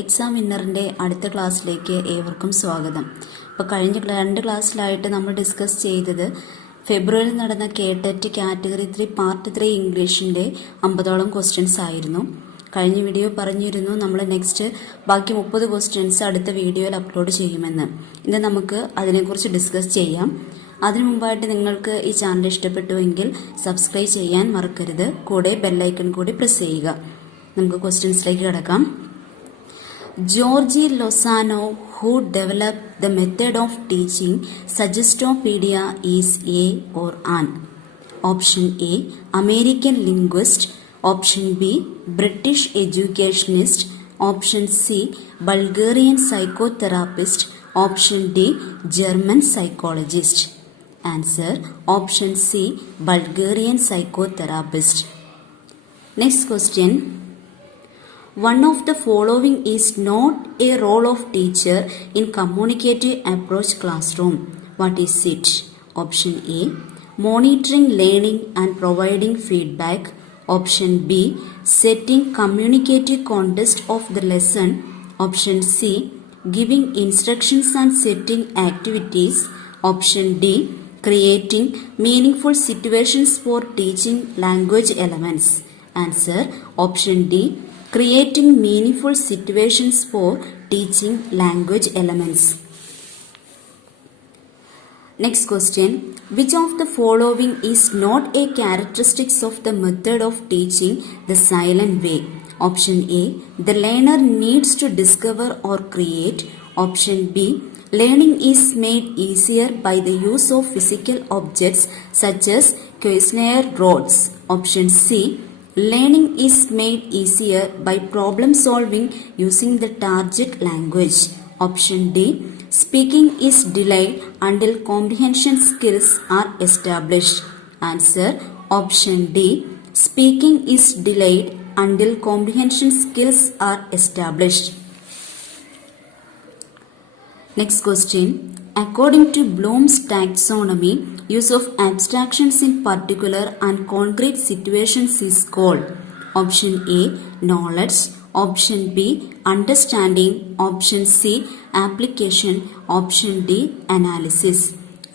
Exam വിന്നറിൻ്റെ അടുത്ത ക്ലാസ്സിലേക്ക് ഏവർക്കും സ്വാഗതം. ഇപ്പോൾ കഴിഞ്ഞ 2 ക്ലാസ്സിലായിട്ട് നമ്മൾ ഡിസ്കസ് ചെയ്തത് ഫെബ്രുവരിയിൽ നടന്ന കേട്ടറ്റ് കാറ്റഗറി 3 പാർട്ട് 3 ഇംഗ്ലീഷിൻ്റെ 50ഓളം ക്വസ്റ്റ്യൻസ് ആയിരുന്നു. കഴിഞ്ഞ വീഡിയോ പറഞ്ഞിരുന്നു നമ്മൾ നെക്സ്റ്റ് ബാക്കി 30 ക്വസ്റ്റ്യൻസ് അടുത്ത വീഡിയോയിൽ അപ്ലോഡ് ചെയ്യുമെന്ന്. ഇന്ന് നമുക്ക് അതിനെക്കുറിച്ച് ഡിസ്കസ് ചെയ്യാം. അതിനു മുമ്പായിട്ട് നിങ്ങൾക്ക് ഈ ചാനൽ ഇഷ്ടപ്പെട്ടുവെങ്കിൽ സബ്സ്ക്രൈബ് ചെയ്യാൻ മറക്കരുത്. കൂടെ ബെല്ലൈക്കൺ കൂടി പ്രസ് ചെയ്യുക. നമുക്ക് ക്വസ്റ്റ്യൻസിലേക്ക് കിടക്കാം. George Lozano, who developed the method of teaching Suggestopedia, is a or an? Option A, American linguist. Option B, British educationist. Option C, Bulgarian psychotherapist. Option D, German psychologist. Answer, option C, Bulgarian psychotherapist. Next question. One of the following is not a role of teacher in communicative approach classroom. What is it? Option A, monitoring learning and providing feedback. Option B, setting communicative context of the lesson. Option C, giving instructions and setting activities. Option D, creating meaningful situations for teaching language elements. Answer, option D, creating meaningful situations for teaching language elements. Next question. Which of the following is not a characteristic of the method of teaching the silent way? Option A, the learner needs to discover or create. Option B, learning is made easier by the use of physical objects such as questionnaire rods. Option C, learning is made easier by problem solving using the target language. Option D, speaking is delayed until comprehension skills are established. Answer, option D, speaking is delayed until comprehension skills are established. Next question. According to Bloom's taxonomy, use of abstractions in particular and concrete situations is called. Option A, knowledge. Option B, understanding. Option C, application. Option D, analysis.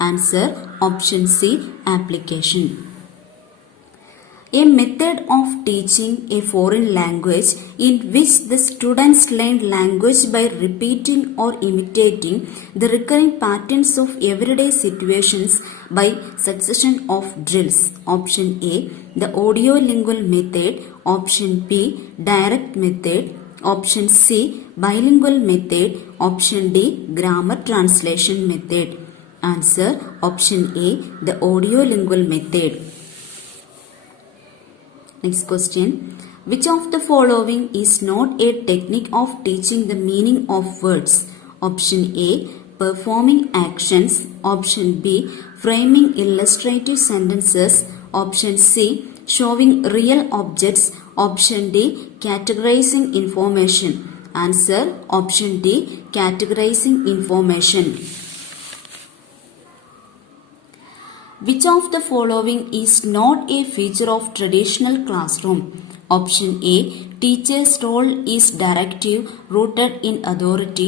Answer, option C, application. A method of teaching a foreign language in which the students learn language by repeating or imitating the recurring patterns of everyday situations by succession of drills. Option A, the audiolingual method. Option B, direct method. Option C, bilingual method. Option D, grammar translation method. Answer, option A, the audiolingual method. Next question. Which of the following is not a technique of teaching the meaning of words? Option A, performing actions. Option B, framing illustrative sentences. Option C, showing real objects. Option D, categorizing information. Answer, option D, categorizing information. Which of the following is not a feature of traditional classroom? Option A, teacher's role is directive, rooted in authority.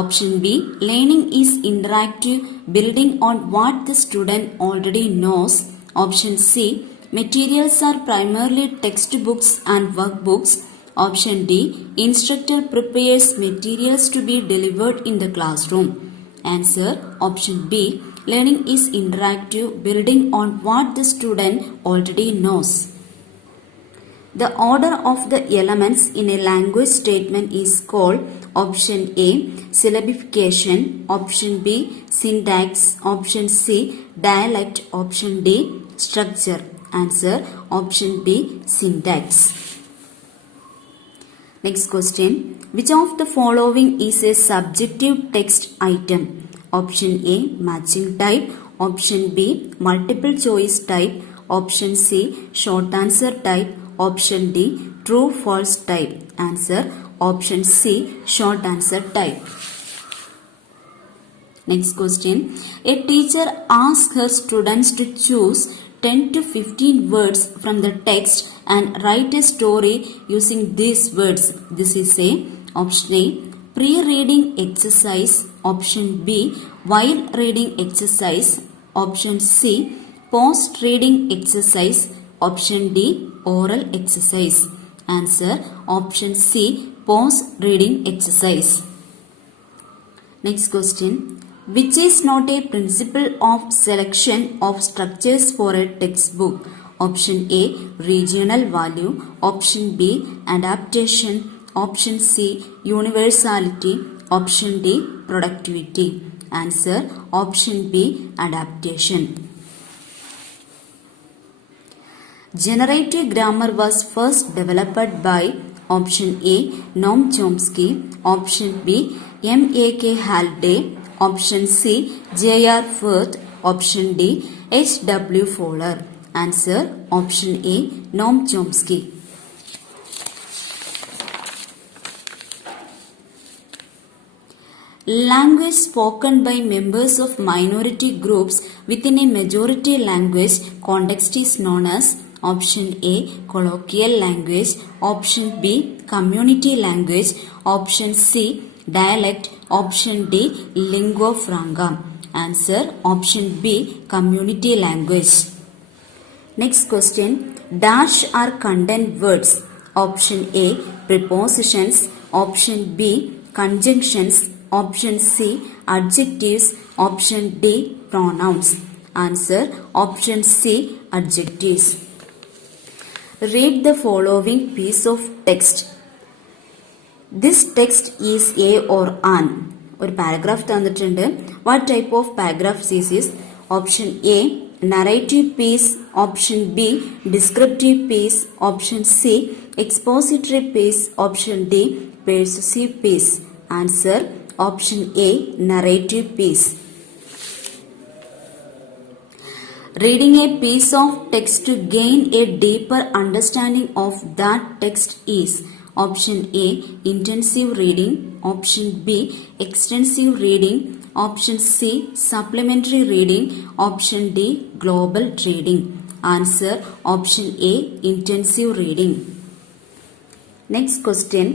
Option B, learning is interactive, building on what the student already knows. Option C, materials are primarily textbooks and workbooks. Option D, instructor prepares materials to be delivered in the classroom. Answer, option B, learning is interactive, building on what the student already knows. The order of the elements in a language statement is called. Option A, syllabification. Option B, syntax. Option C, dialect. Option D, structure. Answer, option B, syntax. Next question. Which of the following is a subjective text item? Option A, matching type. Option B, multiple choice type. Option C, short answer type. Option D, true false type. Answer, option C, short answer type. Next question. A teacher asks her students to choose 10 to 15 words from the text and write a story using these words. This is a Option A, pre-reading exercise. Option B, while reading exercise. Option C, post-reading exercise. Option D, oral exercise. Answer option C, post-reading exercise. Next question. Which is not a principle of selection of structures for a textbook? Option A, regional value. Option B, adaptation. Option C, universality. Option D, productivity. Answer option B, adaptation. Generative grammar was first developed by option A, Noam Chomsky. Option B, M.A.K. Halliday. Option C, J.R. Firth. Option D, H.W. Fowler. Answer option A, Noam Chomsky. Language spoken by members of minority groups within a majority language context is known as option A, colloquial language. Option B, community language. Option C, dialect. Option D, lingua franca. Answer option B, community language. Next question. Dash are content words. Option A, prepositions. Option B, conjunctions. Option C, adjectives. Option D, pronouns. Answer option C, adjectives. Read the following piece of text. This text is a or an. ഒരു paragraph തന്നിട്ടുണ്ട്. What type of paragraph is this? Option A, narrative piece. Option B, descriptive piece. Option C, expository piece. Option D, persuasive piece. Answer option A, narrative piece. Reading a piece of text to gain a deeper understanding of that text is option A, intensive reading. Option B, extensive reading. Option C, supplementary reading. Option D, global reading. Answer option A, intensive reading. Next question.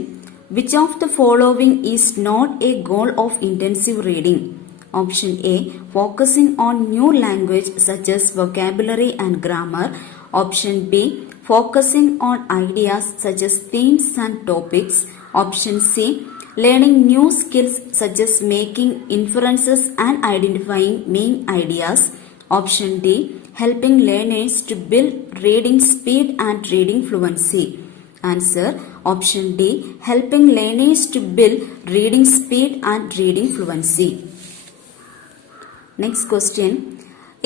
Which of the following is not a goal of intensive reading? Option A, focusing on new language such as vocabulary and grammar. Option B, focusing on ideas such as themes and topics. Option C, learning new skills such as making inferences and identifying main ideas. Option D, helping learners to build reading speed and reading fluency. Answer option D, helping learners to build reading speed and reading fluency. Next question.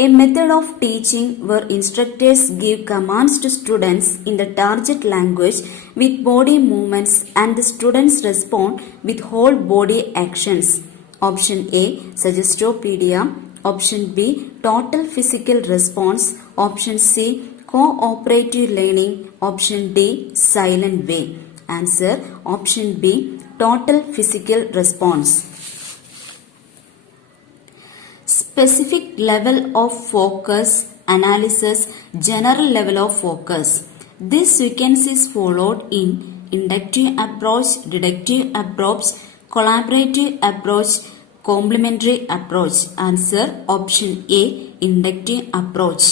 A method of teaching where instructors give commands to students in the target language with body movements and the students respond with whole body actions. Option A, Suggestopedia. Option B, total physical response. Option C, cooperative learning. Option D, silent way. Answer option B, total physical response. Specific level of focus, analysis, general level of focus. This sequence is followed in inductive approach, deductive approach, collaborative approach, complementary approach. Answer option A, inductive approach.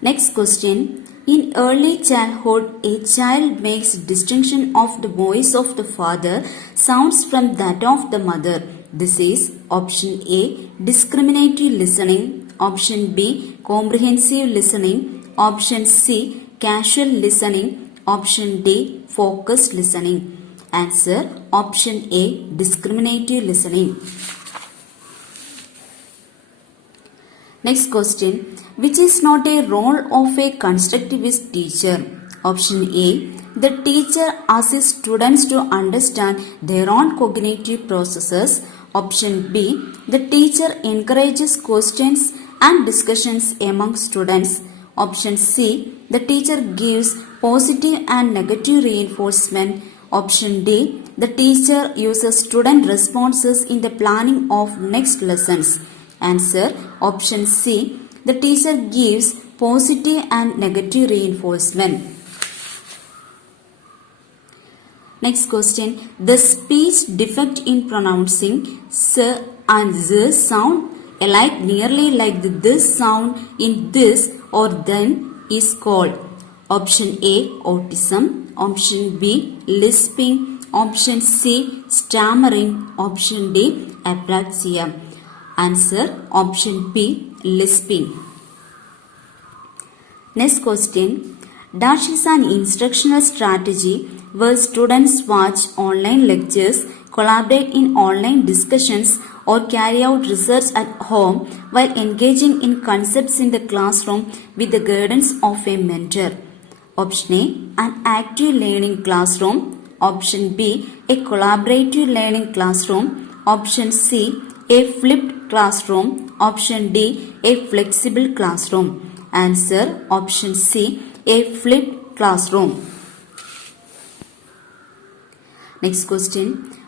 Next question. In early childhood, a child makes distinction of the voice of the father sounds from that of the mother. This is option A, discriminative listening. Option B, comprehensive listening. Option C, casual listening. Option D, focused listening. Answer option A, discriminative listening. Next question. Which is not a role of a constructivist teacher? Option A, the teacher assists students to understand their own cognitive processes. Option B, the teacher encourages questions and discussions among students. Option C, the teacher gives positive and negative reinforcement. Option D, the teacher uses student responses in the planning of next lessons. Answer option C, the teacher gives positive and negative reinforcement. Next question. The speech defect in pronouncing s and z sound alike nearly like the this sound in this or then is called. Option A, autism. Option B, lisping. Option C, stammering. Option D, apraxia. Answer option B, lisping. Next question. Dash is an instructional strategy where students watch online lectures, collaborate in online discussions, or carry out research at home while engaging in concepts in the classroom with the guidance of a mentor. Option A, an active learning classroom. Option B, a collaborative learning classroom. Option C, a flipped classroom. Option D, a flexible classroom. Answer option C, a flipped classroom. Next question.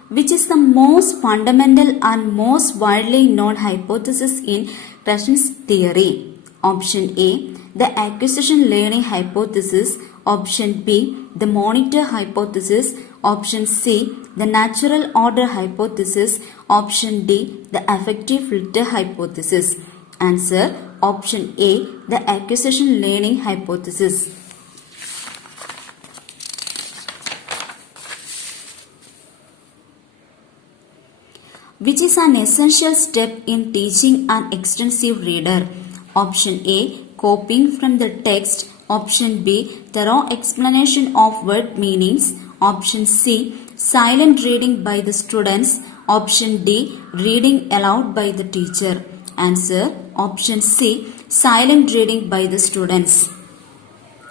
Which is the most fundamental and most widely known hypothesis in Krashen's theory? Option A, the acquisition learning hypothesis. Option B, the monitor hypothesis. Option C, the natural order hypothesis. Option D, the affective filter hypothesis. Answer option A, the acquisition learning hypothesis. Which is an essential step in teaching an extensive reader? Option A, copying from the text. Option B, thorough explanation of word meanings. Option C, silent reading by the students. Option D, reading aloud by the teacher. Answer option C, silent reading by the students.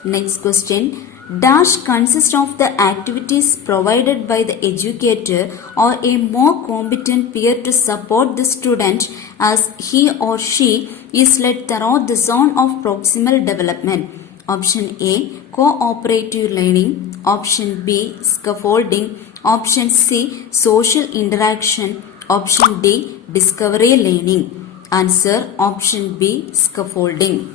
Next question. Dash consists of the activities provided by the educator or a more competent peer to support the student as he or she is led through the zone of proximal development. Option A, cooperative learning. Option B, scaffolding. Option C, social interaction. Option D, discovery learning. Answer option B, scaffolding.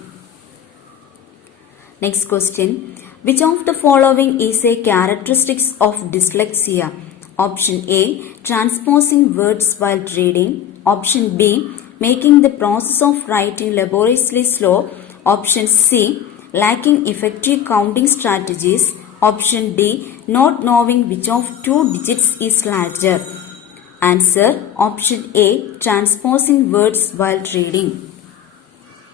Next question. Which of the following is a characteristics of dyslexia? Option A, transposing words while reading. Option B, making the process of writing laboriously slow. Option C, lacking effective counting strategies. Option D, not knowing which of two digits is larger. Answer option A, transposing words while reading.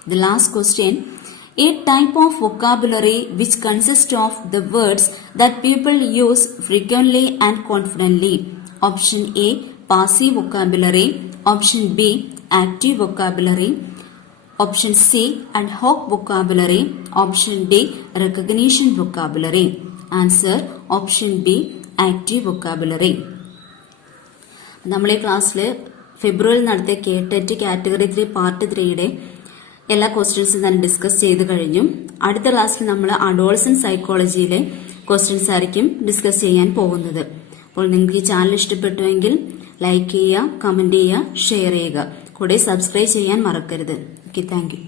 The last question. A type of vocabulary which consists of the words that people use frequently and confidently. Option A, passive vocabulary. Option B, active vocabulary. Option C, ad hoc vocabulary. Option D, recognition vocabulary. Answer option B, active vocabulary. നമ്മളെ ക്ലാസ്സിൽ ഫെബ്രുവരിയിൽ നടത്തിയ കേട്ടറ്റ് category 3 part 3യുടെ എല്ലാ ക്വസ്റ്റ്യൻസും തന്നെ discuss ചെയ്ത് കഴിഞ്ഞു. അടുത്ത ക്ലാസ്സിൽ നമ്മൾ അഡോളസന്റ് സൈക്കോളജിയിലെ ക്വസ്റ്റ്യൻസ് ആയിരിക്കും ഡിസ്കസ് ചെയ്യാൻ പോകുന്നത്. അപ്പോൾ നിങ്ങൾക്ക് ഈ ചാനൽ ഇഷ്ടപ്പെട്ടുവെങ്കിൽ ലൈക്ക് ചെയ്യുക, കമന്റ് ചെയ്യുക, ഷെയർ ചെയ്യുക. കൂടെ സബ്സ്ക്രൈബ് ചെയ്യാൻ മറക്കരുത്. Okay, thank you.